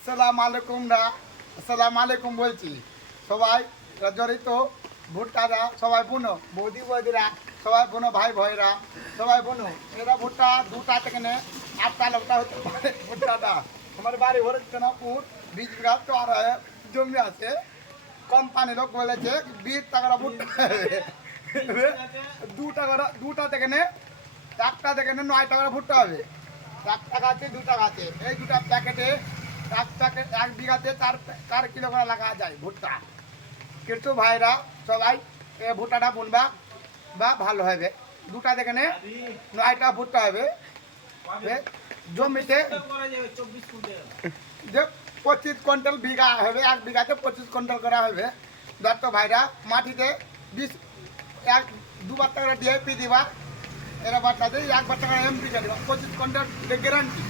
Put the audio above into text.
আসসালামু আলাইকুম না, আসসালামু আলাইকুম বলছি। সবাই জড়িত ভুট্টারা সবাই বুনো, বৌদি বৌদিরা সবাই বুনো, ভাই ভাইরা সবাই বুনো। এরা ভুট্টা দুটা থেকে নে 8টা লোকটা হতে পারে ভুট্টাটা। আমার বাড়ি হরিচনাপুর 20 বিঘা তো আর জমি আছে। কোম্পানি লোক বলেছে 20 টাকার ভুট্টা দুটা থেকে নে 1টা থেকে নে 9 টাকার ভুট্টা হবে। 1 টাকা আছে 2 টাকা আছে, এই দুটা প্যাকেটে এক বিঘাতে 4 কিলো করে লাগা যায় ভুট্টা। কিন্তু ভাইরা সবাই এই ভুট্টাটা বুনবা বা ভালো হবে। দুটা দেখে 9টা ভুট্টা হবে জমিতে, যে 25 কুইন্টাল বিঘা হবে, 1 বিঘাতে 25 কুইন্টাল করা হবে। দত্ত ভাইরা মাটিতে 2বার টাকা ডিএপি দিবা, এরা বাচ্চাতে 1বার টাকা এমপি দিবা, 25 কুইন্টাল গ্যারান্টি।